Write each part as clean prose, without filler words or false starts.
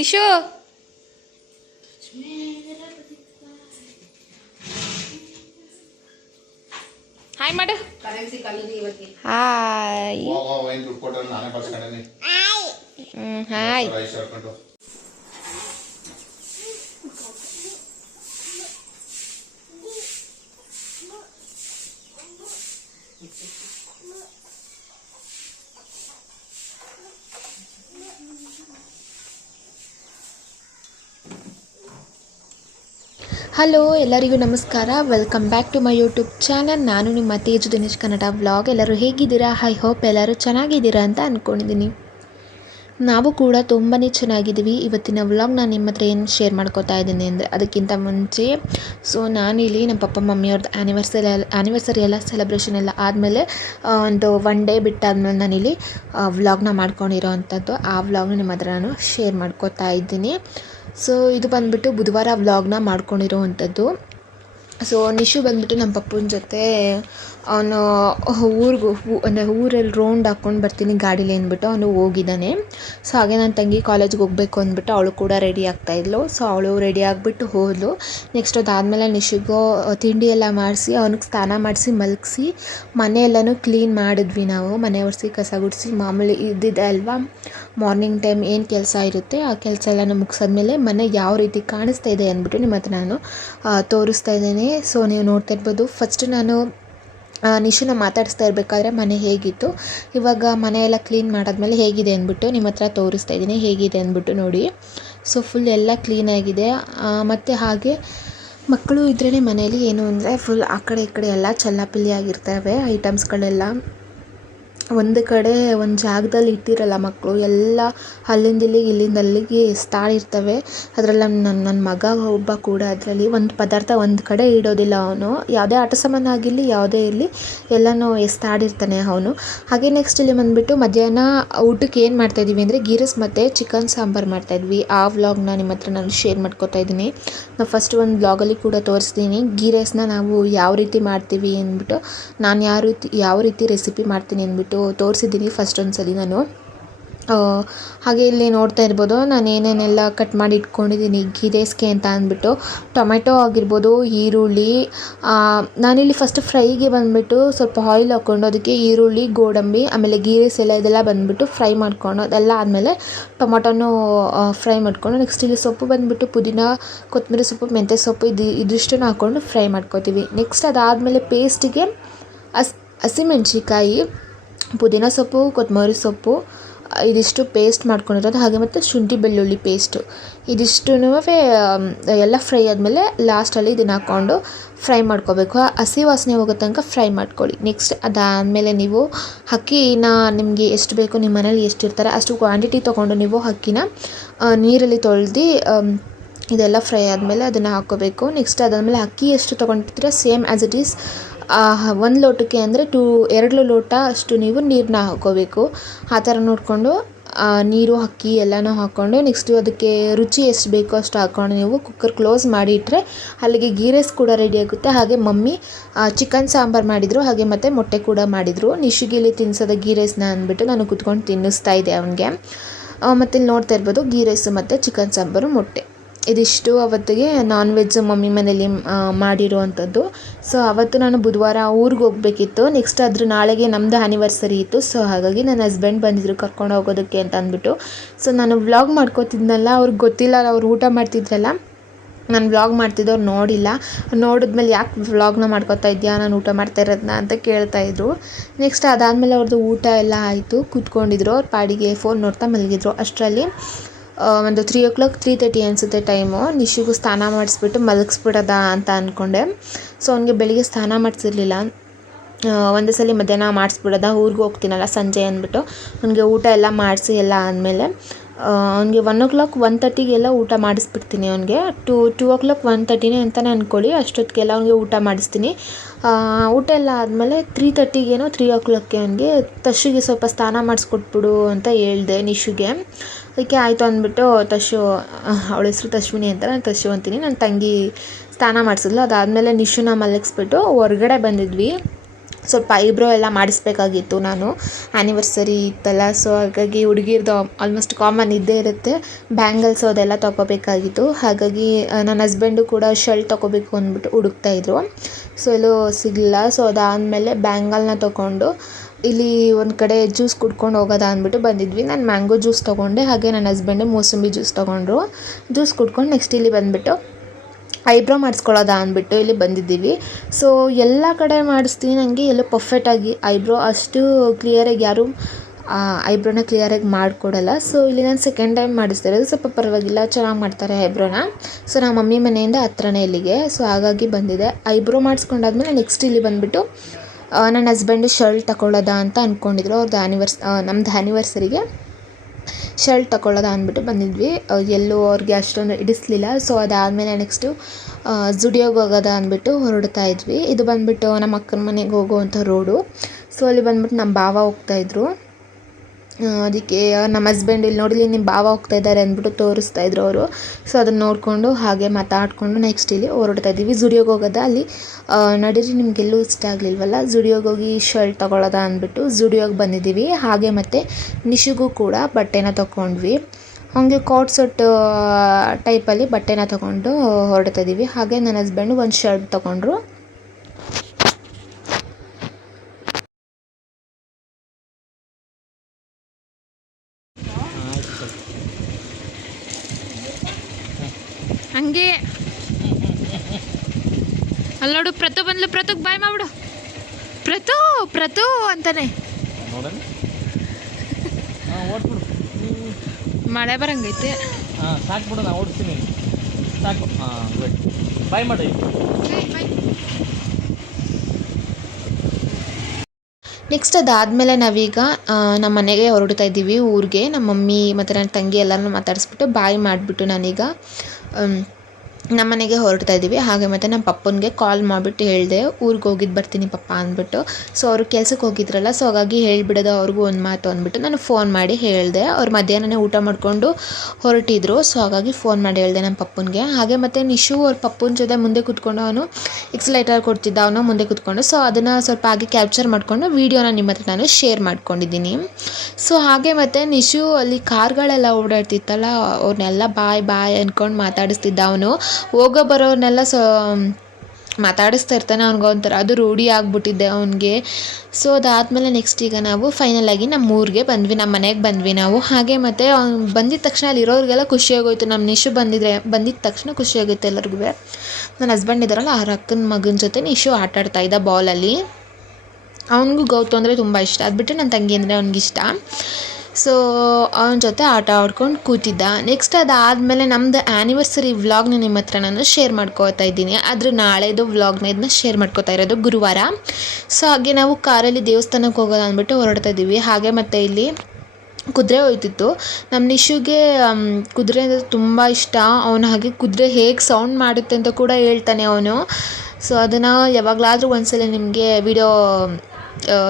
Nishu hi ಮಾಡು. Hi hi. Hello, ಎಲ್ಲರಿಗೂ ನಮಸ್ಕಾರ. Welcome back to my YouTube channel. ನಾನು ನಿಮ್ಮ ತೇಜು ದಿನೇಶ್ ಕನ್ನಡ ವ್ಲಾಗ್. ಎಲ್ಲರೂ ಹೇಗಿದ್ದೀರಾ? ಐ ಹೋಪ್ ಎಲ್ಲರೂ ಚೆನ್ನಾಗಿದ್ದೀರಾ ಅಂತ ಅಂದ್ಕೊಂಡಿದ್ದೀನಿ. ನಾವು ಕೂಡ ತುಂಬಾ ಚೆನ್ನಾಗಿದ್ದೀವಿ. ಇವತ್ತಿನ ವ್ಲಾಗ್ ನಾನು ನಿಮ್ಮ ಹತ್ರ ಏನು ಶೇರ್ ಮಾಡ್ಕೋತಾ ಇದ್ದೀನಿ ಅಂದರೆ, ಅದಕ್ಕಿಂತ ಮುಂಚೆ ನಾನಿಲ್ಲಿ ನಮ್ಮ ಪಪ್ಪ ಮಮ್ಮಿಯವ್ರದ್ದು ಆ್ಯನಿವರ್ಸರಿ ಎಲ್ಲ ಸೆಲೆಬ್ರೇಷನ್ ಎಲ್ಲ ಆದಮೇಲೆ ಒಂದು 1 ಡೇ ಬಿಟ್ಟಾದ್ಮೇಲೆ ನಾನಿಲ್ಲಿ ವ್ಲಾಗ್ನ ಮಾಡ್ಕೊಂಡಿರೋ ಅಂಥದ್ದು. ಆ ವ್ಲಾಗ್ನ ನಿಮ್ಮ ಹತ್ರ ನಾನು ಶೇರ್ ಮಾಡ್ಕೋತಾ ಇದ್ದೀನಿ. ಇದು ಬಂದುಬಿಟ್ಟು ಬುಧವಾರ ವ್ಲಾಗ್ನ ಮಾಡ್ಕೊಂಡಿರೋ ಅಂಥದ್ದು. ನಿಶು ಬಂದುಬಿಟ್ಟು ನಮ್ಮ ಪಪ್ಪನ ಜೊತೆ ಅವನು ಅಂದರೆ ಊರಲ್ಲಿ ರೌಂಡ್ ಹಾಕ್ಕೊಂಡು ಬರ್ತೀನಿ ಗಾಡೀಲಿ ಅಂದ್ಬಿಟ್ಟು ಅವನು ಹೋಗಿದ್ದಾನೆ. ಹಾಗೆ ನನ್ನ ತಂಗಿ ಕಾಲೇಜ್ಗೆ ಹೋಗಬೇಕು ಅಂದ್ಬಿಟ್ಟು ಅವಳು ಕೂಡ ರೆಡಿ ಆಗ್ತಾಯಿದ್ಲು. ಅವಳು ರೆಡಿ ಆಗಿಬಿಟ್ಟು ಹೋದಳು. ನೆಕ್ಸ್ಟ್ ಅದಾದಮೇಲೆ ನಿಶುಗೂ ತಿಂಡಿ ಎಲ್ಲ ಮಾಡಿಸಿ ಅವನಿಗೆ ಸ್ನಾನ ಮಾಡಿಸಿ ಮಲಗಿಸಿ ಮನೆಯೆಲ್ಲನೂ ಕ್ಲೀನ್ ಮಾಡಿದ್ವಿ. ನಾವು ಮನೆ ಒರೆಸಿ ಕಸ ಗುಡಿಸಿ ಮಾಮೂಲಿ ಇದ್ದಿದ್ದೆ ಅಲ್ವಾ, ಮಾರ್ನಿಂಗ್ ಟೈಮ್ ಏನು ಕೆಲಸ ಇರುತ್ತೆ ಆ ಕೆಲಸ ಎಲ್ಲನೂ ಮುಗಿಸಾದ್ಮೇಲೆ ಮನೆ ಯಾವ ರೀತಿ ಕಾಣಿಸ್ತಾ ಇದೆ ಅಂದ್ಬಿಟ್ಟು ನಿಮ್ಮ ಹತ್ರ ನಾನು ತೋರಿಸ್ತಾ ಇದ್ದೀನಿ. ನೀವು ನೋಡ್ತಾ ಇರ್ಬೋದು. ಫಸ್ಟ್ ನಾನು ನಿಶುನ ಮಾತಾಡಿಸ್ತಾ ಇರಬೇಕಾದ್ರೆ ಮನೆ ಹೇಗಿತ್ತು, ಇವಾಗ ಮನೆಯೆಲ್ಲ ಕ್ಲೀನ್ ಮಾಡಾದ್ಮೇಲೆ ಹೇಗಿದೆ ಅಂದ್ಬಿಟ್ಟು ನಿಮ್ಮ ಹತ್ರ ತೋರಿಸ್ತಾ ಇದ್ದೀನಿ. ಹೇಗಿದೆ ಅಂದ್ಬಿಟ್ಟು ನೋಡಿ. ಫುಲ್ ಎಲ್ಲ ಕ್ಲೀನಾಗಿದೆ. ಮತ್ತು ಹಾಗೆ ಮಕ್ಕಳು ಇದ್ರೇ ಮನೆಯಲ್ಲಿ ಏನು ಅಂದರೆ ಫುಲ್ ಆ ಕಡೆ ಈ ಕಡೆ ಎಲ್ಲ ಚಲ್ಲಾಪಿಲ್ಲಿ ಆಗಿರ್ತವೆ. ಐಟಮ್ಸ್ಗಳೆಲ್ಲ ಒಂದು ಕಡೆ ಒಂದು ಜಾಗದಲ್ಲಿ ಇಟ್ಟಿರಲ್ಲ ಮಕ್ಕಳು, ಎಲ್ಲ ಅಲ್ಲಿಂದ ಇಲ್ಲಿಗೆ ಇಲ್ಲಿಂದ ಅಲ್ಲಿಗೆ ಎಸ್ತಾಡಿರ್ತವೆ. ಅದರಲ್ಲಿ ನನ್ನ ಮಗ ಒಬ್ಬ ಕೂಡ ಅದರಲ್ಲಿ ಒಂದು ಪದಾರ್ಥ ಒಂದು ಕಡೆ ಇಡೋದಿಲ್ಲ. ಅವನು ಯಾವುದೇ ಆಟ ಸಾಮಾನು ಆಗಿರಲಿ ಯಾವುದೇ ಇರಲಿ ಎಲ್ಲನೂ ಎಸ್ತಾಡಿರ್ತಾನೆ ಅವನು. ಹಾಗೆ ನೆಕ್ಸ್ಟ್ ಇಲ್ಲಿ ಬಂದುಬಿಟ್ಟು ಮಧ್ಯಾಹ್ನ ಊಟಕ್ಕೆ ಏನು ಮಾಡ್ತಾಯಿದ್ದೀವಿ ಅಂದರೆ ಗೀ ರೈಸ್ ಮತ್ತು ಚಿಕನ್ ಸಾಂಬಾರು ಮಾಡ್ತಾಯಿದ್ವಿ. ಆ ವ್ಲಾಗ್ನ ನಿಮ್ಮ ಹತ್ರ ನಾನು ಶೇರ್ ಮಾಡ್ಕೋತಾ ಇದ್ದೀನಿ. ನಾನು ಫಸ್ಟ್ ಒಂದು ವ್ಲಾಗಲ್ಲಿ ಕೂಡ ತೋರಿಸ್ತೀನಿ ಗೀ ರೈಸ್ನ ನಾವು ಯಾವ ರೀತಿ ಮಾಡ್ತೀವಿ ಅಂದ್ಬಿಟ್ಟು, ನಾನು ಯಾವ ರೀತಿ ರೆಸಿಪಿ ಮಾಡ್ತೀನಿ ಅಂದ್ಬಿಟ್ಟು ತೋರಿಸಿದ್ದೀನಿ ಫಸ್ಟ್ ಒಂದ್ಸಲಿ ನಾನು. ಹಾಗೆ ಇಲ್ಲಿ ನೋಡ್ತಾ ಇರ್ಬೋದು ನಾನು ಏನೇನೆಲ್ಲ ಕಟ್ ಮಾಡಿ ಇಟ್ಕೊಂಡಿದ್ದೀನಿ ಗೀ ರೈಸ್ಗೆ ಅಂತ ಅಂದ್ಬಿಟ್ಟು. ಟೊಮೆಟೊ ಆಗಿರ್ಬೋದು, ಈರುಳ್ಳಿ, ನಾನಿಲ್ಲಿ ಫಸ್ಟ್ ಫ್ರೈಗೆ ಬಂದುಬಿಟ್ಟು ಸ್ವಲ್ಪ ಆಯಿಲ್ ಹಾಕ್ಕೊಂಡು ಅದಕ್ಕೆ ಈರುಳ್ಳಿ, ಗೋಡಂಬಿ, ಆಮೇಲೆ ಗೀ ರೈಸ್ ಇದೆಲ್ಲ ಬಂದುಬಿಟ್ಟು ಫ್ರೈ ಮಾಡ್ಕೊಂಡು ಅದೆಲ್ಲ ಆದಮೇಲೆ ಟೊಮೊಟೊನೂ ಫ್ರೈ ಮಾಡ್ಕೊಂಡು ನೆಕ್ಸ್ಟ್ ಇಲ್ಲಿ ಸೊಪ್ಪು ಬಂದುಬಿಟ್ಟು ಪುದೀನ, ಕೊತ್ತಂಬರಿ ಸೊಪ್ಪು, ಮೆಂತ್ಯ ಸೊಪ್ಪು ಇದಿಷ್ಟನ್ನು ಹಾಕ್ಕೊಂಡು ಫ್ರೈ ಮಾಡ್ಕೋತೀವಿ. ನೆಕ್ಸ್ಟ್ ಅದಾದಮೇಲೆ ಪೇಸ್ಟಿಗೆ ಹಸಿಮೆಣ್ಸಿಕಾಯಿ, ಪುದೀನ ಸೊಪ್ಪು, ಕೊತ್ತಂಬರಿ ಸೊಪ್ಪು ಇದಿಷ್ಟು ಪೇಸ್ಟ್ ಮಾಡ್ಕೊಂಡಿರೋದು. ಹಾಗೆ ಮತ್ತು ಶುಂಠಿ ಬೆಳ್ಳುಳ್ಳಿ ಪೇಸ್ಟು ಇದಿಷ್ಟೂ ಎಲ್ಲ ಫ್ರೈ ಆದಮೇಲೆ ಲಾಸ್ಟಲ್ಲಿ ಇದನ್ನು ಹಾಕ್ಕೊಂಡು ಫ್ರೈ ಮಾಡ್ಕೋಬೇಕು. ಹಸಿ ವಾಸನೆ ಹೋಗೋ ತನಕ ಫ್ರೈ ಮಾಡ್ಕೊಳ್ಳಿ. ನೆಕ್ಸ್ಟ್ ಅದಾದಮೇಲೆ ನೀವು ಅಕ್ಕಿನ ನಿಮಗೆ ಎಷ್ಟು ಬೇಕು, ನಿಮ್ಮ ಮನೇಲಿ ಎಷ್ಟು ಇರ್ತಾರೆ ಅಷ್ಟು ಕ್ವಾಂಟಿಟಿ ತೊಗೊಂಡು ನೀವು ಅಕ್ಕಿನ ನೀರಲ್ಲಿ ತೊಳೆದು ಇದೆಲ್ಲ ಫ್ರೈ ಆದಮೇಲೆ ಅದನ್ನು ಹಾಕ್ಕೋಬೇಕು. ನೆಕ್ಸ್ಟ್ ಅದಾದಮೇಲೆ ಅಕ್ಕಿ ಎಷ್ಟು ತೊಗೊಂಡಿರ್ತೀರ ಸೇಮ್ ಆ್ಯಸ್ ಇಟ್ ಈಸ್ 1 ಲೋಟಕ್ಕೆ ಅಂದರೆ 2 ಲೋಟ ಅಷ್ಟು ನೀವು ನೀರನ್ನ ಹಾಕ್ಕೋಬೇಕು. ಆ ಥರ ನೋಡಿಕೊಂಡು ನೀರು ಅಕ್ಕಿ ಎಲ್ಲನೂ ಹಾಕ್ಕೊಂಡು ನೆಕ್ಸ್ಟು ಅದಕ್ಕೆ ರುಚಿ ಎಷ್ಟು ಬೇಕೋ ಅಷ್ಟು ಹಾಕ್ಕೊಂಡು ನೀವು ಕುಕ್ಕರ್ ಕ್ಲೋಸ್ ಮಾಡಿ ಇಟ್ಟರೆ ಅಲ್ಲಿಗೆ ಗೀ ರೈಸ್ ಕೂಡ ರೆಡಿ ಆಗುತ್ತೆ. ಹಾಗೆ ಮಮ್ಮಿ ಚಿಕನ್ ಸಾಂಬಾರು ಮಾಡಿದರು, ಹಾಗೆ ಮತ್ತು ಮೊಟ್ಟೆ ಕೂಡ ಮಾಡಿದರು. ನಿಶುಗಿಲಿ ತಿನ್ನಿಸೋದ ಗೀ ರೈಸ್ನ ಅಂದ್ಬಿಟ್ಟು ನಾನು ಕುತ್ಕೊಂಡು ತಿನ್ನಿಸ್ತಾ ಇದ್ದೆ ಅವನಿಗೆ. ಮತ್ತು ಇಲ್ಲಿ ನೋಡ್ತಾ ಇರ್ಬೋದು ಗೀ ರೈಸು ಮತ್ತು ಚಿಕನ್ ಸಾಂಬಾರು, ಮೊಟ್ಟೆ ಇದಿಷ್ಟು ಅವತ್ತಿಗೆ ನಾನ್ ವೆಜ್ ಮಮ್ಮಿ ಮನೇಲಿ ಮಾಡಿರುವಂಥದ್ದು. ಅವತ್ತು ನಾನು ಬುಧವಾರ ಊರಿಗೆ ಹೋಗಬೇಕಿತ್ತು. ನೆಕ್ಸ್ಟ್ ಅದ್ರ ನಾಳೆಗೆ ನಮ್ಮದು ಆ್ಯನಿವರ್ಸರಿ ಇತ್ತು. ಹಾಗಾಗಿ ನನ್ನ ಹಸ್ಬೆಂಡ್ ಬಂದಿದ್ದರು ಕರ್ಕೊಂಡು ಹೋಗೋದಕ್ಕೆ ಅಂತ ಅಂದ್ಬಿಟ್ಟು. ನಾನು ವ್ಲಾಗ್ ಮಾಡ್ಕೋತಿದ್ನಲ್ಲ, ಅವ್ರಿಗೆ ಗೊತ್ತಿಲ್ಲ, ಅವ್ರು ಊಟ ಮಾಡ್ತಿದ್ರಲ್ಲ, ನಾನು ವ್ಲಾಗ್ ಮಾಡ್ತಿದ್ದವ್ರು ನೋಡಿಲ್ಲ. ನೋಡಿದ್ಮೇಲೆ ಯಾಕೆ ವ್ಲಾಗ್ನ ಮಾಡ್ಕೋತಾ ಇದೆಯಾ ನಾನು ಊಟ ಮಾಡ್ತಾ ಇರೋದನ್ನ ಅಂತ ಕೇಳ್ತಾಯಿದ್ರು. ನೆಕ್ಸ್ಟ್ ಅದಾದಮೇಲೆ ಅವ್ರದ್ದು ಊಟ ಎಲ್ಲ ಆಯಿತು, ಕೂತ್ಕೊಂಡಿದ್ರು ಅವ್ರ ಪಾಡಿಗೆ ಫೋನ್ ನೋಡ್ತಾ ಮಲಗಿದ್ರು. ಅಷ್ಟರಲ್ಲಿ ಒಂದು 3 o'clock 3:30 ಅನಿಸುತ್ತೆ ಟೈಮು. ನಿಶಿಗೂ ಸ್ನಾನ ಮಾಡಿಸ್ಬಿಟ್ಟು ಮಲಗಿಸ್ಬಿಡೋದ ಅಂತ ಅಂದ್ಕೊಂಡೆ. ಅವನಿಗೆ ಬೆಳಿಗ್ಗೆ ಸ್ನಾನ ಮಾಡಿಸಿರ್ಲಿಲ್ಲ. ಒಂದೇ ಸಲ ಮಧ್ಯಾಹ್ನ ಮಾಡಿಸ್ಬಿಡೋದ, ಊರಿಗೆ ಹೋಗ್ತೀನಲ್ಲ ಸಂಜೆ ಅಂದ್ಬಿಟ್ಟು ಅವನಿಗೆ ಊಟ ಎಲ್ಲ ಮಾಡಿಸಿ ಎಲ್ಲ ಆದಮೇಲೆ ಅವನಿಗೆ 1 o'clock 1:30 ಊಟ ಮಾಡಿಸ್ಬಿಡ್ತೀನಿ. ಅವನಿಗೆ 2 o'clock 1:30 ಅಂತಲೇ ಅಂದ್ಕೊಳ್ಳಿ. ಅಷ್ಟೊತ್ತಿಗೆಲ್ಲ ಅವನಿಗೆ ಊಟ ಮಾಡಿಸ್ತೀನಿ. ಊಟ ಎಲ್ಲ ಆದಮೇಲೆ 3:30 3 o'clock ಅವನಿಗೆ ತಶುಗೆ ಸ್ವಲ್ಪ ಸ್ನಾನ ಮಾಡಿಸ್ಕೊಟ್ಬಿಡು ಅಂತ ಹೇಳಿದೆ ನಿಶುಗೆ. ಅದಕ್ಕೆ ಆಯಿತು ಅಂದ್ಬಿಟ್ಟು ತಶು, ಅವಳ ಹೆಸರು ತಶ್ವಿನಿ ಅಂತ, ನಾನು ತಶು ಅಂತೀನಿ, ನನ್ನ ತಂಗಿ ಸ್ನಾನ ಮಾಡಿಸಿದ್ಲು. ಅದಾದಮೇಲೆ ನಿಶುನ ಮಲಗಿಸ್ಬಿಟ್ಟು ಹೊರಗಡೆ ಬಂದಿದ್ವಿ. ಸ್ವಲ್ಪ ಐಬ್ರೋ ಎಲ್ಲ ಮಾಡಿಸ್ಬೇಕಾಗಿತ್ತು. ನಾನು ಆ್ಯನಿವರ್ಸರಿ ಇತ್ತಲ್ಲ, ಸೊ ಹಾಗಾಗಿ ಹುಡುಗಿರ್ದು ಆಲ್ಮೋಸ್ಟ್ ಕಾಮನ್ ಇದ್ದೇ ಇರುತ್ತೆ. ಬ್ಯಾಂಗಲ್ಸು ಅದೆಲ್ಲ ತೊಗೋಬೇಕಾಗಿತ್ತು. ಹಾಗಾಗಿ ನನ್ನ ಹಸ್ಬೆಂಡು ಕೂಡ ಶರ್ಟ್ ತೊಗೋಬೇಕು ಅಂದ್ಬಿಟ್ಟು ಹುಡುಕ್ತಾಯಿದ್ರು. ಸೊ ಎಲ್ಲೂ ಸಿಗಲಿಲ್ಲ. ಸೊ ಅದಾದಮೇಲೆ ಬ್ಯಾಂಗಲ್ನ ತೊಗೊಂಡು ಇಲ್ಲಿ ಒಂದು ಕಡೆ ಜ್ಯೂಸ್ ಕುಡ್ಕೊಂಡು ಹೋಗೋದ ಅಂದ್ಬಿಟ್ಟು ಬಂದಿದ್ವಿ. ನಾನು ಮ್ಯಾಂಗೋ ಜ್ಯೂಸ್ ತೊಗೊಂಡೆ, ಹಾಗೆ ನನ್ನ ಹಸ್ಬೆಂಡು ಮೂಸಂಬಿ ಜ್ಯೂಸ್ ತೊಗೊಂಡ್ರು. ಜ್ಯೂಸ್ ಕುಡ್ಕೊಂಡು ನೆಕ್ಸ್ಟ್ ಇಲ್ಲಿ ಬಂದುಬಿಟ್ಟು ಐಬ್ರೋ ಮಾಡಿಸ್ಕೊಳ್ಳೋದ ಅಂದ್ಬಿಟ್ಟು ಇಲ್ಲಿ ಬಂದಿದ್ದೀವಿ. ಸೊ ಎಲ್ಲ ಕಡೆ ಮಾಡಿಸ್ತೀನಿ, ನನಗೆ ಎಲ್ಲೋ ಪರ್ಫೆಕ್ಟಾಗಿ ಐಬ್ರೋ ಅಷ್ಟು ಕ್ಲಿಯರಾಗಿ ಯಾರೂ ಐಬ್ರೋನ ಕ್ಲಿಯರಾಗಿ ಮಾಡಿಕೊಡಲ್ಲ. ಸೊ ಇಲ್ಲಿ ನಾನು ಸೆಕೆಂಡ್ ಟೈಮ್ ಮಾಡಿಸ್ತಾ ಇರೋದು. ಸ್ವಲ್ಪ ಪರವಾಗಿಲ್ಲ, ಚೆನ್ನಾಗಿ ಮಾಡ್ತಾರೆ ಐಬ್ರೋನ. ಸೊ ನಮ್ಮ ಮಮ್ಮಿ ಮನೆಯಿಂದ ಹತ್ರನೇ ಇಲ್ಲಿಗೆ, ಸೊ ಹಾಗಾಗಿ ಬಂದಿದೆ. ಐಬ್ರೋ ಮಾಡಿಸ್ಕೊಂಡಾದ್ಮೇಲೆ ನೆಕ್ಸ್ಟ್ ಇಲ್ಲಿ ಬಂದುಬಿಟ್ಟು ನನ್ನ ಹಸ್ಬೆಂಡು ಶರ್ಟ್ ತಗೊಳ್ಳೋದ ಅಂತ ಅಂದ್ಕೊಂಡಿದ್ರು. ಅವ್ರದ್ದು ನಮ್ಮದು ಆ್ಯನಿವರ್ಸರಿಗೆ ಶರ್ಟ್ ತಗೊಳ್ಳೋದ ಅಂದ್ಬಿಟ್ಟು ಬಂದಿದ್ವಿ. ಎಲ್ಲೂ ಅವ್ರಿಗೆ ಅಷ್ಟೊಂದು ಹಿಡಿಸ್ಲಿಲ್ಲ. ಸೊ ಅದಾದಮೇಲೆ ನೆಕ್ಸ್ಟು ಜುಡಿಯೋಗೆ ಹೋಗೋದ ಅಂದ್ಬಿಟ್ಟು ಹೊರಡ್ತಾ ಇದ್ವಿ. ಇದು ಬಂದುಬಿಟ್ಟು ನಮ್ಮ ಅಕ್ಕನ ಮನೆಗೆ ಹೋಗುವಂಥ ರೋಡು. ಸೊ ಅಲ್ಲಿ ಬಂದುಬಿಟ್ಟು ನಮ್ಮ ಭಾವ ಹೋಗ್ತಾಯಿದ್ರು. ಅದಕ್ಕೆ ನಮ್ಮ ಹಸ್ಬೆಂಡ್ ಇಲ್ಲಿ ನೋಡಲಿ ನಿಮ್ಮ ಭಾವ ಹೋಗ್ತಾ ಇದ್ದಾರೆ ಅಂದ್ಬಿಟ್ಟು ತೋರಿಸ್ತಾಯಿದ್ರು ಅವರು. ಸೊ ಅದನ್ನು ನೋಡಿಕೊಂಡು ಹಾಗೆ ಮಾತಾಡಿಕೊಂಡು ನೆಕ್ಸ್ಟ್ ಇಲ್ಲಿ ಹೊರಡ್ತಾ ಇದ್ದೀವಿ. ಜುಡಿಯೋಗೆ ಹೋಗೋದ. ಅಲ್ಲಿ ನಡೀರಿ, ನಿಮಗೆಲ್ಲೂ ಇಷ್ಟ ಆಗಲಿಲ್ವಲ್ಲ, ಜುಡಿಯೋಗೆ ಹೋಗಿ ಶರ್ಟ್ ತೊಗೊಳ್ಳೋದ ಅಂದ್ಬಿಟ್ಟು ಜುಡಿಯೋಗೆ ಬಂದಿದ್ದೀವಿ. ಹಾಗೆ ಮತ್ತು ನಿಶಿಗೂ ಕೂಡ ಬಟ್ಟೆನ ತೊಗೊಂಡ್ವಿ. ಹಾಗೆ ಕೋಟ್ ಸೆಟ್ ಟೈಪಲ್ಲಿ ಬಟ್ಟೆನ ತೊಗೊಂಡು ಹೊರಡ್ತಾ ಇದ್ದೀವಿ. ಹಾಗೆ ನನ್ನ ಹಸ್ಬೆಂಡು ಒಂದು ಶರ್ಟ್ ತೊಗೊಂಡ್ರು. ಹಂಗೆ ಅಲ್ಲಿ ನೋಡು, ಪ್ರತು ಬಂದ್ಲು. ಪ್ರತುಗ್ ಬಾಯ್ ಮಾಡ್ಬಿಡು. ಪ್ರತು ಅಂತಾನೆ. ಮಳೆ ಬರಂಗೈತೆ. ಸಾಕು ಬಿಡು, ನಾ ಓಡಿಸ್ತೀನಿ. ಸಾಕು. ಬಾಯ್ ಮಾಡಿ. ನೆಕ್ಸ್ಟ್ ಅದಾದಮೇಲೆ ನಾವೀಗ ನಮ್ಮ ಮನೆಗೆ ಹೊರಡ್ತಾ ಇದ್ದೀವಿ, ಊರಿಗೆ. ನಮ್ಮ ಮಮ್ಮಿ ಮತ್ತು ನನ್ನ ತಂಗಿ ಎಲ್ಲರನ್ನೂ ಮಾತಾಡಿಸ್ಬಿಟ್ಟು ಬಾಯ್ ಮಾಡಿಬಿಟ್ಟು ನಾನೀಗ ನಮ್ಮ ಮನೆಗೆ ಹೊರಡ್ತಾ ಇದ್ದೀವಿ. ಹಾಗೆ ಮತ್ತು ನಮ್ಮ ಪಪ್ಪನಿಗೆ ಕಾಲ್ ಮಾಡಿಬಿಟ್ಟು ಹೇಳಿದೆ, ಊರಿಗೆ ಹೋಗಿದ್ದು ಬರ್ತೀನಿ ಪಪ್ಪ ಅಂದ್ಬಿಟ್ಟು. ಸೊ ಅವರು ಕೆಲ್ಸಕ್ಕೆ ಹೋಗಿದ್ರಲ್ಲ, ಸೊ ಹಾಗಾಗಿ ಹೇಳಿಬಿಡೋದು ಅವ್ರಿಗೂ ಒಂದು ಮಾತು ಅಂದ್ಬಿಟ್ಟು ನಾನು ಫೋನ್ ಮಾಡಿ ಹೇಳಿದೆ. ಅವ್ರು ಮಧ್ಯಾಹ್ನನೇ ಊಟ ಮಾಡಿಕೊಂಡು ಹೊರಟಿದ್ರು. ಸೊ ಹಾಗಾಗಿ ಫೋನ್ ಮಾಡಿ ಹೇಳಿದೆ ನಮ್ಮ ಪಪ್ಪನಿಗೆ. ಹಾಗೆ ಮತ್ತು ನಿಶು ಅವ್ರ ಪಪ್ಪನ ಜೊತೆ ಮುಂದೆ ಕೂತ್ಕೊಂಡು ಅವನು ಎಕ್ಸಲೇಟರ್ ಕೊಡ್ತಿದ್ದ, ಅವನು ಮುಂದೆ ಕೂತ್ಕೊಂಡು. ಸೊ ಅದನ್ನು ಸ್ವಲ್ಪ ಹಾಗೆ ಕ್ಯಾಪ್ಚರ್ ಮಾಡಿಕೊಂಡು ವೀಡಿಯೋನ ನಿಮ್ಮ ಹತ್ರ ನಾನು ಶೇರ್ ಮಾಡ್ಕೊಂಡಿದ್ದೀನಿ. ಸೊ ಹಾಗೆ ಮತ್ತು ನಿಶು ಅಲ್ಲಿ ಕಾರ್ಗಳೆಲ್ಲ ಓಡಾಡ್ತಿತ್ತಲ್ಲ, ಅವ್ರನ್ನೆಲ್ಲ ಬಾಯ್ ಬಾಯ್ ಅಂದ್ಕೊಂಡು ಮಾತಾಡಿಸ್ತಿದ್ದ. ಅವನು ಹೋಗೋ ಬರೋರ್ನೆಲ್ಲ ಮಾತಾಡಿಸ್ತಾ ಇರ್ತಾನೆ. ಅವ್ನಿಗೊಂಥರ ಅದು ರೂಢಿ ಆಗಿಬಿಟ್ಟಿದ್ದೆ ಅವನಿಗೆ. ಸೊ ಅದಾದಮೇಲೆ ನೆಕ್ಸ್ಟ್ ಈಗ ನಾವು ಫೈನಲಾಗಿ ನಮ್ಮ ಊರಿಗೆ ಬಂದ್ವಿ, ನಮ್ಮ ಮನೆಗೆ ಬಂದ್ವಿ ನಾವು. ಹಾಗೆ ಮತ್ತು ಅವ್ನು ಬಂದಿದ್ದ ತಕ್ಷಣ ಅಲ್ಲಿರೋರಿಗೆಲ್ಲ ಖುಷಿಯಾಗೋಯ್ತು. ನಮ್ಮ ನಿಶು ಬಂದಿದ್ದ ತಕ್ಷಣ ಖುಷಿಯಾಗೋಯ್ತು ಎಲ್ಲರಿಗೂ. ನನ್ನ ಹಸ್ಬೆಂಡ್ ಇದ್ದಾರಲ್ಲ, ಅವ್ರ ಅಕ್ಕನ ಮಗನ ಜೊತೆ ನಿಶು ಆಟಾಡ್ತಾ ಇದ್ದ ಬಾಲಲ್ಲಿ. ಅವನಿಗೂ ಗೌತು ಅಂದರೆ ತುಂಬ ಇಷ್ಟ. ಅದು ಬಿಟ್ಟು ನನ್ನ ತಂಗಿ ಅಂದರೆ ಅವ್ನಿಗಿಷ್ಟ. ಸೊ ಅವನ ಜೊತೆ ಆಟ ಆಡ್ಕೊಂಡು ಕೂತಿದ್ದ. ನೆಕ್ಸ್ಟ್ ಅದಾದಮೇಲೆ ನಮ್ಮದು ಆ್ಯನಿವರ್ಸರಿ ವ್ಲಾಗ್ನ ನಿಮ್ಮ ಹತ್ರ ನಾನು ಶೇರ್ ಮಾಡ್ಕೋತಾ ಇದ್ದೀನಿ. ಆದರೆ ನಾಳೆದು ವ್ಲಾಗ್ನ ಇದನ್ನ ಶೇರ್ ಮಾಡ್ಕೋತಾ ಇರೋದು ಗುರುವಾರ. ಸೊ ಹಾಗೆ ನಾವು ಕಾರಲ್ಲಿ ದೇವಸ್ಥಾನಕ್ಕೆ ಹೋಗೋದು ಅಂದ್ಬಿಟ್ಟು ಹೊರಡ್ತಾ ಇದ್ದೀವಿ. ಹಾಗೆ ಮತ್ತು ಇಲ್ಲಿ ಕುದುರೆ ಹೋಯ್ತಿತ್ತು. ನಮ್ಮ ನಿಶುಗೆ ಕುದುರೆ ಅಂದರೆ ತುಂಬ ಇಷ್ಟ. ಅವನು ಹಾಗೆ ಕುದುರೆ ಹೇಗೆ ಸೌಂಡ್ ಮಾಡುತ್ತೆ ಅಂತ ಕೂಡ ಹೇಳ್ತಾನೆ ಅವನು. ಸೊ ಅದನ್ನು ಯಾವಾಗಲಾದರೂ ಒಂದ್ಸಲ ನಿಮಗೆ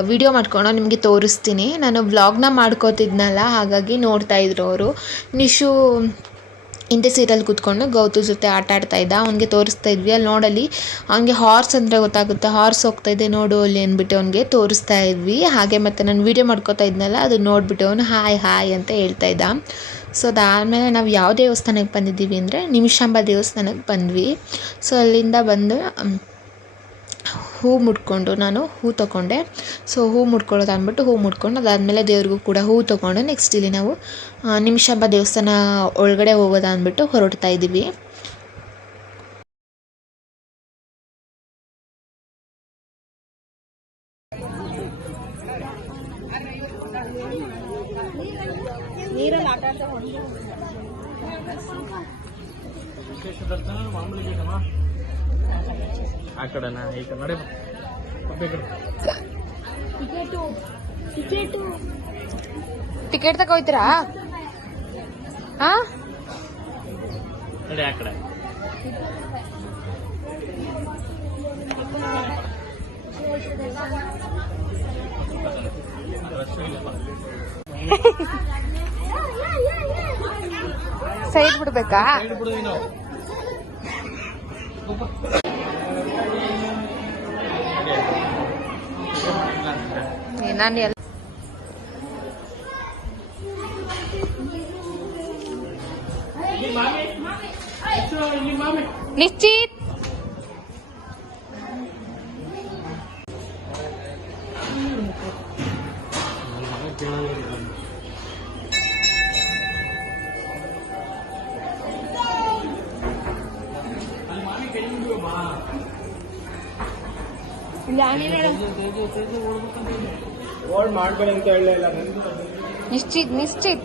ವಿಡಿಯೋ ಮಾಡ್ಕೊಂಡು ನಿಮಗೆ ತೋರಿಸ್ತೀನಿ. ನಾನು ವ್ಲಾಗ್ನ ಮಾಡ್ಕೋತಿದ್ನಲ್ಲ, ಹಾಗಾಗಿ ನೋಡ್ತಾಯಿದ್ರು ಅವರು. ನಿಶು ಹಿಂದೆ ಸೀಟಲ್ಲಿ ಕೂತ್ಕೊಂಡು ಗೌತು ಜೊತೆ ಆಟ ಆಡ್ತಾಯಿದ್ದ. ಅವ್ನಿಗೆ ತೋರಿಸ್ತಾ ಇದ್ವಿ. ಅಲ್ಲಿ ನೋಡಲ್ಲಿ ಅವನಿಗೆ ಹಾರ್ಸ್ ಅಂದರೆ ಗೊತ್ತಾಗುತ್ತೆ, ಹಾರ್ಸ್ ಹೋಗ್ತಾಯಿದ್ದೆ ನೋಡು ಅಲ್ಲಿ ಅಂದ್ಬಿಟ್ಟು ಅವ್ನಿಗೆ ತೋರಿಸ್ತಾ ಇದ್ವಿ. ಹಾಗೆ ಮತ್ತು ನಾನು ವೀಡಿಯೋ ಮಾಡ್ಕೋತಾ ಇದ್ನಲ್ಲ, ಅದು ನೋಡಿಬಿಟ್ಟು ಅವನು ಹಾಯ್ ಹಾಯ್ ಅಂತ ಹೇಳ್ತಾ ಇದ್ದ. ಸೊ ಅದಾದಮೇಲೆ ನಾವು ಯಾವ ದೇವಸ್ಥಾನಕ್ಕೆ ಬಂದಿದ್ದೀವಿ ಅಂದರೆ ನಿಮಿಷಾಂಬ ದೇವಸ್ಥಾನಕ್ಕೆ ಬಂದ್ವಿ. ಸೊ ಅಲ್ಲಿಂದ ಬಂದು ಹೂ ಮುಡ್ಕೊಂಡು ನಾನು ಹೂ ತೊಗೊಂಡೆ. ಸೊ ಹೂ ಮುಡ್ಕೊಳ್ಳೋದು ಅಂದ್ಬಿಟ್ಟು ಹೂ ಮುಡ್ಕೊಂಡು ಅದಾದಮೇಲೆ ದೇವ್ರಿಗೂ ಕೂಡ ಹೂ ತೊಗೊಂಡು ನೆಕ್ಸ್ಟ್ ಇಲ್ಲಿ ನಾವು ನಿಮಿಷಾಂಬ ದೇವಸ್ಥಾನ ಒಳಗಡೆ ಹೋಗೋದು ಅಂದ್ಬಿಟ್ಟು ಹೊರಡ್ತಾ ಇದ್ದೀವಿ. ಆ ಕಡೆನಾ ಈ ಕಡೆ ನಡೆ ಟಿಕೆಟ್ ತಗೋಯ್ತೀರಾ? ಹಾಂ ನಡೆ ಆ ಕಡೆ. ಸೈಡ್ ಬಿಡ್ಬೇಕಾ? ನಾನು ಎಲ್ಲ ನಿಶ್ಚಿತ್ ಮಾಡ್ಬೇಡಿ ಅಂತ ಹೇಳಲಿಲ್ಲ. ನಿಶ್ಚಿತ್ ನಿಶ್ಚಿತ್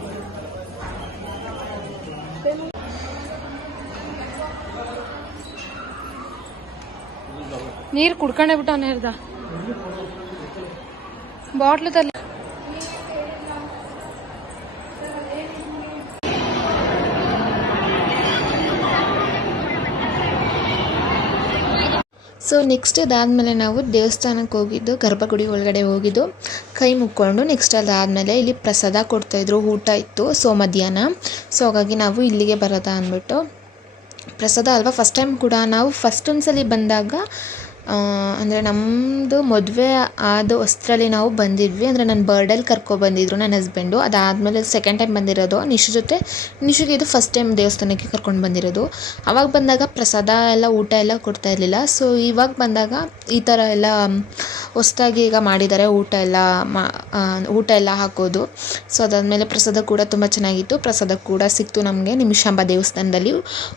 ನೀರು ಕುಡ್ಕೊಂಡೇ ಬಿಟ್ಟು ಅವನು ಹೇಳ್ದ ಬಾಟ್ಲು ತಲ್ಲ. ಸೊ ನೆಕ್ಸ್ಟ್ ಅದಾದಮೇಲೆ ನಾವು ದೇವಸ್ಥಾನಕ್ಕೆ ಹೋಗಿದ್ದು, ಗರ್ಭಗುಡಿ ಒಳಗಡೆ ಹೋಗಿದ್ದು, ಕೈ ಮುಕ್ಕೊಂಡು ನೆಕ್ಸ್ಟ್ ಅದಾದಮೇಲೆ ಇಲ್ಲಿ ಪ್ರಸಾದ ಕೊಡ್ತಾಯಿದ್ರು, ಊಟ ಇತ್ತು. ಸೊ ಮಧ್ಯಾಹ್ನ, ಸೊ ಹಾಗಾಗಿ ನಾವು ಇಲ್ಲಿಗೆ ಬರೋದಾ ಅಂದ್ಬಿಟ್ಟು ಪ್ರಸಾದ ಅಲ್ವಾ ಫಸ್ಟ್ ಟೈಮ್ ಕೂಡ ನಾವು ಫಸ್ಟ್ ಒಂದ್ಸಲಿ ಬಂದಾಗ ಅಂದರೆ ನಮ್ಮದು ಮದುವೆ ಆದ ಹೊಸ್ತ್ರಲ್ಲಿ ನಾವು ಬಂದಿದ್ವಿ. ಅಂದರೆ ನನ್ನ ಬರ್ಡೇಲಿ ಕರ್ಕೊಬಂದಿದ್ರು ನನ್ನ ಹಸ್ಬೆಂಡು. ಅದಾದಮೇಲೆ ಸೆಕೆಂಡ್ ಟೈಮ್ ಬಂದಿರೋದು ನಿಶು ಜೊತೆ. ನಿಶುಗೆ ಇದು ಫಸ್ಟ್ ಟೈಮ್ ದೇವಸ್ಥಾನಕ್ಕೆ ಕರ್ಕೊಂಡು ಬಂದಿರೋದು. ಆವಾಗ ಬಂದಾಗ ಪ್ರಸಾದ ಎಲ್ಲ ಊಟ ಎಲ್ಲ ಕೊಡ್ತಾ ಇರಲಿಲ್ಲ. ಸೊ ಇವಾಗ ಬಂದಾಗ ಈ ಥರ ಎಲ್ಲ ಹೊಸ್ದಾಗಿ ಈಗ ಮಾಡಿದ್ದಾರೆ, ಊಟ ಎಲ್ಲ ಹಾಕೋದು. ಸೊ ಅದಾದಮೇಲೆ ಪ್ರಸಾದ ಕೂಡ ತುಂಬ ಚೆನ್ನಾಗಿತ್ತು. ಪ್ರಸಾದ ಕೂಡ ಸಿಕ್ತು ನಮಗೆ ನಿಮಿಷಾಂಬ ದೇವಸ್ಥಾನದಲ್ಲಿ.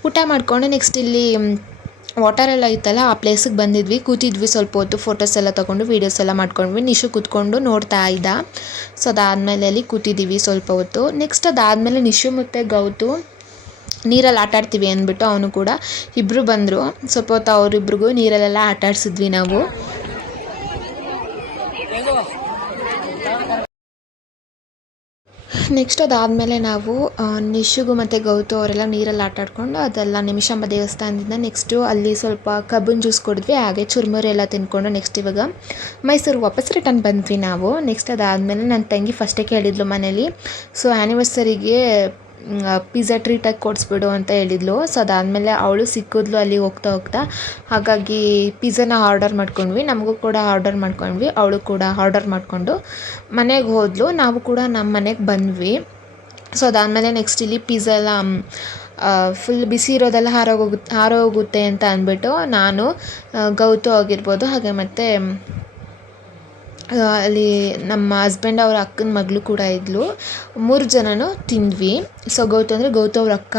ಊಟ ಮಾಡಿಕೊಂಡು ನೆಕ್ಸ್ಟ್ ಇಲ್ಲಿ ವಾಟರ್ ಎಲ್ಲ ಇತ್ತಲ್ಲ, ಆ ಪ್ಲೇಸಿಗೆ ಬಂದಿದ್ವಿ, ಕೂತಿದ್ವಿ ಸ್ವಲ್ಪ ಹೊತ್ತು, ಫೋಟೋಸ್ ಎಲ್ಲ ತೊಗೊಂಡು ವೀಡಿಯೋಸ್ ಎಲ್ಲ ಮಾಡ್ಕೊಂಡ್ವಿ. ನಿಶು ಕೂತ್ಕೊಂಡು ನೋಡ್ತಾ ಇದ್ದ. ಸೊ ಅದಾದಮೇಲೆ ಅಲ್ಲಿ ಕೂತಿದ್ದೀವಿ ಸ್ವಲ್ಪ ಹೊತ್ತು. ನೆಕ್ಸ್ಟ್ ಅದಾದಮೇಲೆ ನಿಶು ಮತ್ತು ಗೌತು ನೀರಲ್ಲಿ ಆಟಾಡ್ತೀವಿ ಅಂದ್ಬಿಟ್ಟು ಅವನು ಕೂಡ ಇಬ್ಬರು ಬಂದರು. ಸ್ವಲ್ಪ ಹೊತ್ತು ಅವರಿಬ್ರಿಗೂ ನೀರಲ್ಲೆಲ್ಲ ಆಟಾಡಿಸಿದ್ವಿ ನಾವು. ನೆಕ್ಸ್ಟ್ ಅದಾದಮೇಲೆ ನಾವು ನಿಶುಗು ಮತ್ತು ಗೌತು ಅವರೆಲ್ಲ ನೀರಲ್ಲಿ ಆಟಾಡಿಕೊಂಡು ಅದೆಲ್ಲ ನಿಮಿಷಾಂಬ ದೇವಸ್ಥಾನದಿಂದ ನೆಕ್ಸ್ಟು ಅಲ್ಲಿ ಸ್ವಲ್ಪ ಕಬ್ಬಿನ ಜ್ಯೂಸ್ ಕುಡಿದ್ವಿ. ಹಾಗೆ ಚುರುಮುರಿ ಎಲ್ಲ ತಿಂದ್ಕೊಂಡು ನೆಕ್ಸ್ಟ್ ಇವಾಗ ಮೈಸೂರು ವಾಪಸ್ ರಿಟರ್ನ್ ಬಂದ್ವಿ ನಾವು. ನೆಕ್ಸ್ಟ್ ಅದಾದಮೇಲೆ ನನ್ನ ತಂಗಿ ಫಸ್ಟೇ ಕೇಳಿದ್ಲು ಮನೇಲಿ, ಸೊ ಆ್ಯನಿವರ್ಸರಿಗೆ ಪಿಜ್ಜಾ ಟ್ರೀಟಾಗಿ ಕೊಡಿಸ್ಬಿಡು ಅಂತ ಹೇಳಿದ್ಲು. ಸೊ ಅದಾದಮೇಲೆ ಅವಳು ಸಿಕ್ಕಿದ್ಲು ಅಲ್ಲಿ ಹೋಗ್ತಾ. ಹಾಗಾಗಿ ಪಿಜ್ಜಾನ ಆರ್ಡರ್ ಮಾಡ್ಕೊಂಡ್ವಿ, ನಮಗೂ ಕೂಡ ಆರ್ಡರ್ ಮಾಡ್ಕೊಂಡ್ವಿ. ಅವಳು ಕೂಡ ಆರ್ಡರ್ ಮಾಡಿಕೊಂಡು ಮನೆಗೆ ಹೋದ್ಲು. ನಾವು ಕೂಡ ನಮ್ಮ ಮನೆಗೆ ಬಂದ್ವಿ. ಸೊ ಅದಾದಮೇಲೆ ನೆಕ್ಸ್ಟ್ ಇಲ್ಲಿ ಪಿಜ್ಜಾ ಎಲ್ಲ ಫುಲ್ ಬಿಸಿ ಇರೋದೆಲ್ಲ ಆರೋಗುತ್ತೆ ಅಂತ ಅಂದ್ಬಿಟ್ಟು ನಾನು, ಗೌತು ಆಗಿರ್ಬೋದು, ಹಾಗೆ ಮತ್ತು ಅಲ್ಲಿ ನಮ್ಮ ಹಸ್ಬೆಂಡ್ ಅವ್ರ ಅಕ್ಕನ ಮಗಳು ಕೂಡ ಇದ್ಲು. 3 ಜನನೂ ತಿಂದ್ವಿ. ಸೊ ಗೌತು ಅಂದರೆ ಗೌತು ಅವ್ರ ಅಕ್ಕ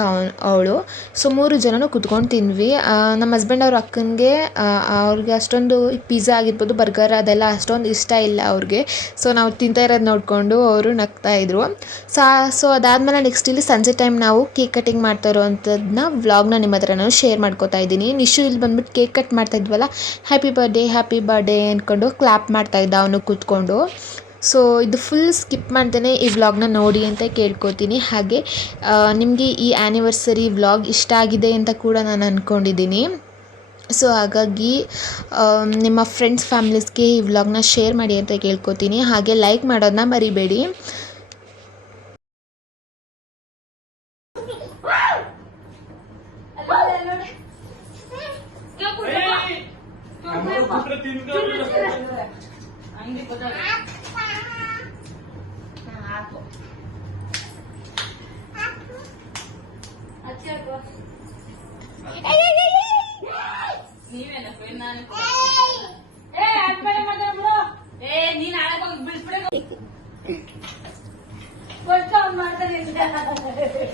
ಅವಳು. ಸೊ 3 ಜನನೂ ಕುತ್ಕೊಂಡು ತಿಂದ್ವಿ. ನಮ್ಮ ಹಸ್ಬೆಂಡ್ ಅವ್ರ ಅಕ್ಕನಿಗೆ ಅವ್ರಿಗೆ ಅಷ್ಟೊಂದು ಪಿಜ್ಜಾ ಆಗಿರ್ಬೋದು, ಬರ್ಗರ್ ಅದೆಲ್ಲ ಅಷ್ಟೊಂದು ಇಷ್ಟ ಇಲ್ಲ ಅವ್ರಿಗೆ. ಸೊ ನಾವು ತಿಂತಾ ಇರೋದು ನೋಡಿಕೊಂಡು ಅವರು ನಗ್ತಾಯಿದ್ರು. ಸೊ ಅದಾದಮೇಲೆ ನೆಕ್ಸ್ಟ್ ಇಲ್ಲಿ ಸಂಜೆ ಟೈಮ್ ನಾವು ಕೇಕ್ ಕಟಿಂಗ್ ಮಾಡ್ತಾ ಇರೋವಂಥದ್ದನ್ನ ವ್ಲಾಗ್ನ ನಿಮ್ಮ ಹತ್ರ ನಾನು ಶೇರ್ ಮಾಡ್ಕೋತಾ ಇದ್ದೀನಿ. ನಿಶು ಇಲ್ಲಿ ಬಂದ್ಬಿಟ್ಟು ಕೇಕ್ ಕಟ್ ಮಾಡ್ತಾ ಇದ್ವಲ್ಲ, ಹ್ಯಾಪಿ ಬರ್ಡೇ ಅಂದ್ಕೊಂಡು ಕ್ಲಾಪ್ ಮಾಡ್ತಾಯಿದ್ದ ಅವನು ಕೂತ್ಕೊಂಡು. ಸೊ ಇದು ಫುಲ್ ಸ್ಕಿಪ್ ಮಾಡ್ದೇ ಈ ವ್ಲಾಗ್ನ ನೋಡಿ ಅಂತ ಕೇಳ್ಕೊತೀನಿ. ಹಾಗೆ ನಿಮಗೆ ಈ ಆ್ಯನಿವರ್ಸರಿ ವ್ಲಾಗ್ ಇಷ್ಟ ಆಗಿದೆ ಅಂತ ಕೂಡ ನಾನು ಅಂದ್ಕೊಂಡಿದ್ದೀನಿ. ಸೊ ಹಾಗಾಗಿ ನಿಮ್ಮ ಫ್ರೆಂಡ್ಸ್ ಫ್ಯಾಮಿಲೀಸ್ಗೆ ಈ ವ್ಲಾಗ್ನ ಶೇರ್ ಮಾಡಿ ಅಂತ ಕೇಳ್ಕೊತೀನಿ. ಹಾಗೆ ಲೈಕ್ ಮಾಡೋದನ್ನ ಮರಿಬೇಡಿ.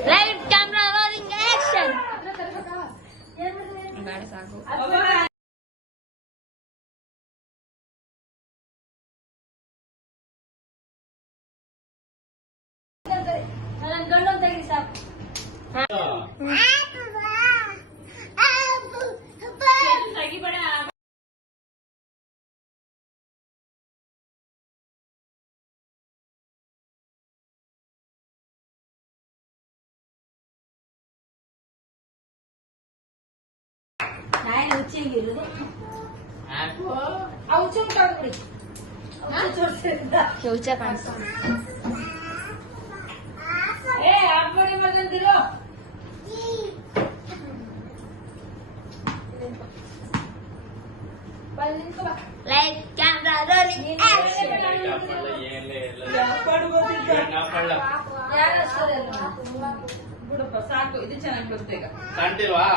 Light camera rolling action. Light camera rolling action. ಬಿಡಪ್ಪ ಸಾಕು, ಇದು ಚೆನ್ನಾಗಿ ಬರುತ್ತೆ ಈಗ. ಕಾಣ್ತಿಲ್ವಾ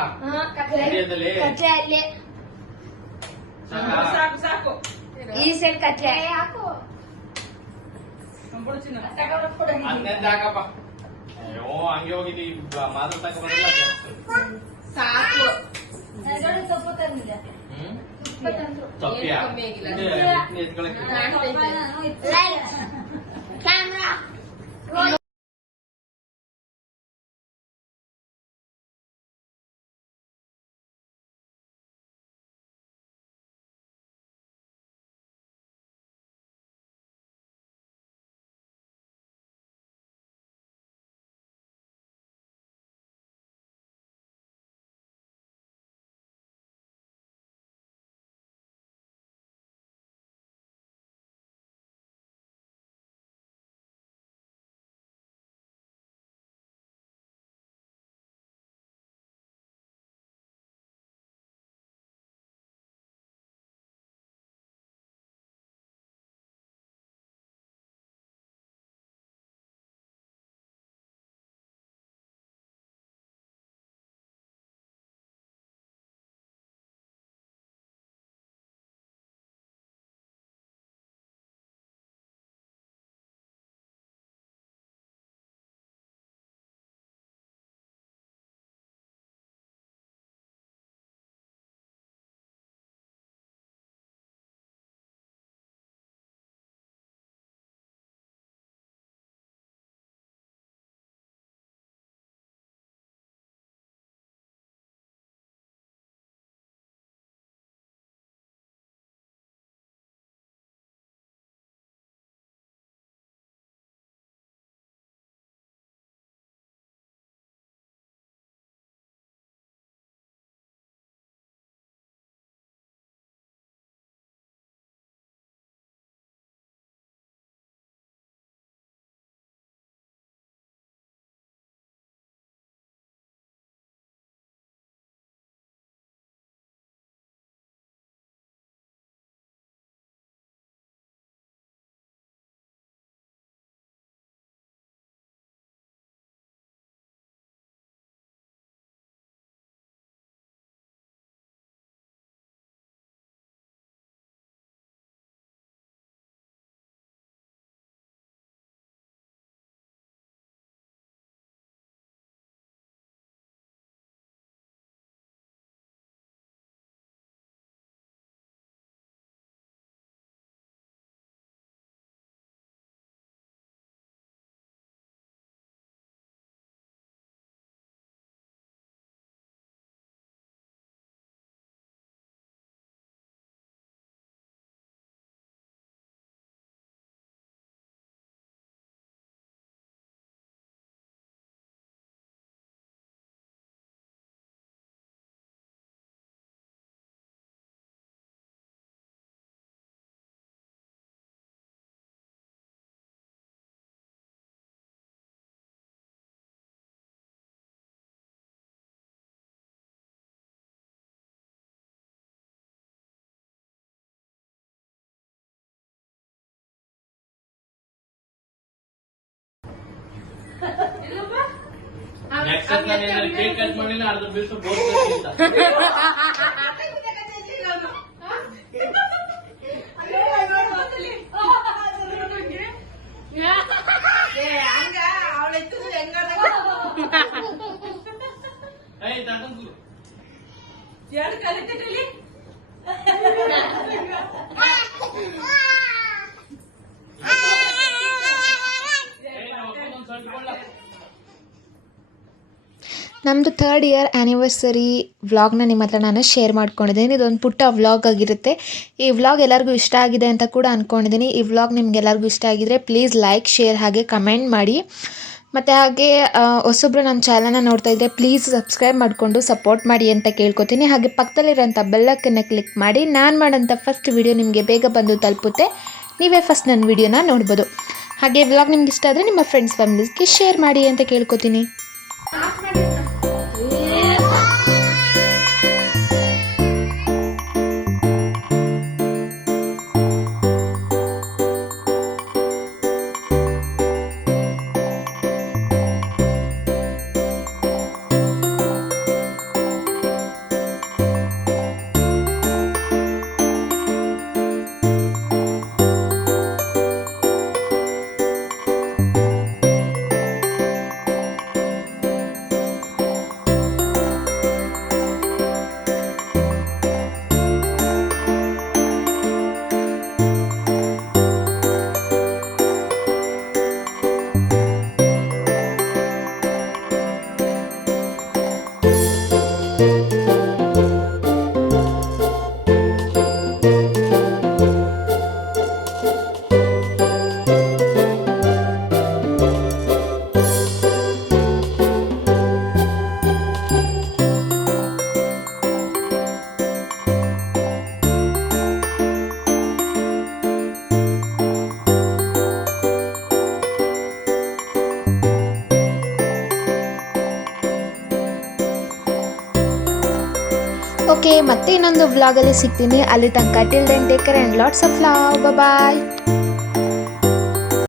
ವಿಡಿಯೋದಲ್ಲಿ? ಕತ್ಲೆ ಅಲ್ಲಿ ಸಾಕು ಸಾಕು. ಈ ಸೈಡ್ ಕತ್ಲೆ ಬಿಡು ಚಿನ್ನ. ಹನ್ನೆಂದು ಹಾಕಪ್ಪ. ಅಯ್ಯೋ ಹಂಗೆ ಹೋಗಿದ್ದಿ ಮಾತ್ರ ತಕ ಬರಲ್ಲ. ಸಾಕು. ತಪ್ಪಿಯಾ ಏನು ಕಮ್ಮಿ ಆಗಿಲ್ಲ. ಎತ್ಕೊಳಕ್ಕೆ ಲೈಟ್ ಕ್ಯಾಮ್ರಾ ನೆಕ್ಸ್ಟ್ ನಾನು ಕೇಕ್ ಕಟ್ ಮಾಡಿಲ್ಲ ಅರ್ಧ ಬಿಟ್ಟು ಬೋರ್ ಅಂತ ಹಂಗ ಅವಳೆತ್ತು ಹೆಂಗ ಎರಡು ಕಲಿತಿಟ್ಟಲ್ಲಿ ನಮ್ಮದು 3rd ಇಯರ್ ಆ್ಯನಿವರ್ಸರಿ ವ್ಲಾಗ್ನ ನಿಮ್ಮ ಹತ್ರ ನಾನು ಶೇರ್ ಮಾಡ್ಕೊಂಡಿದ್ದೀನಿ. ಇದೊಂದು ಪುಟ್ಟ ವ್ಲಾಗ್ ಆಗಿರುತ್ತೆ. ಈ ವ್ಲಾಗ್ ಎಲ್ಲರಿಗೂ ಇಷ್ಟ ಆಗಿದೆ ಅಂತ ಕೂಡ ಅಂದ್ಕೊಂಡಿದ್ದೀನಿ. ಈ ವ್ಲಾಗ್ ನಿಮ್ಗೆಲ್ಲರಿಗೂ ಇಷ್ಟ ಆಗಿದ್ರೆ ಪ್ಲೀಸ್ ಲೈಕ್, ಶೇರ್ ಹಾಗೆ ಕಮೆಂಟ್ ಮಾಡಿ. ಮತ್ತು ಹಾಗೆ ಹೊಸೊಬ್ಬರು ನನ್ನ ಚಾನಲ್ನ ನೋಡ್ತಾ ಇದ್ದರೆ ಪ್ಲೀಸ್ ಸಬ್ಸ್ಕ್ರೈಬ್ ಮಾಡಿಕೊಂಡು ಸಪೋರ್ಟ್ ಮಾಡಿ ಅಂತ ಕೇಳ್ಕೊತೀನಿ. ಹಾಗೆ ಪಕ್ಕದಲ್ಲಿರೋಂಥ ಬೆಲ್ಲಕ್ಕನ್ನು ಕ್ಲಿಕ್ ಮಾಡಿ ನಾನು ಮಾಡೋಂಥ ಫಸ್ಟ್ ವಿಡಿಯೋ ನಿಮಗೆ ಬೇಗ ಬಂದು ತಲುಪುತ್ತೆ. ನೀವೇ ಫಸ್ಟ್ ನನ್ನ ವಿಡಿಯೋನ ನೋಡ್ಬೋದು. ಹಾಗೆ ವ್ಲಾಗ್ ನಿಮ್ಗೆ ಇಷ್ಟ ಆದರೆ ನಿಮ್ಮ ಫ್ರೆಂಡ್ಸ್ ಫ್ಯಾಮಿಲೀಸ್ಗೆ ಶೇರ್ ಮಾಡಿ ಅಂತ ಕೇಳ್ಕೊತೀನಿ. ಓಕೆ, ಮತ್ತೆ ಇನ್ನೊಂದು ವ್ಲಾಗಲ್ಲಿ ಸಿಗ್ತೀನಿ. ಅಲ್ಲಿ ತನಕ till then take care and lots of love. Bye.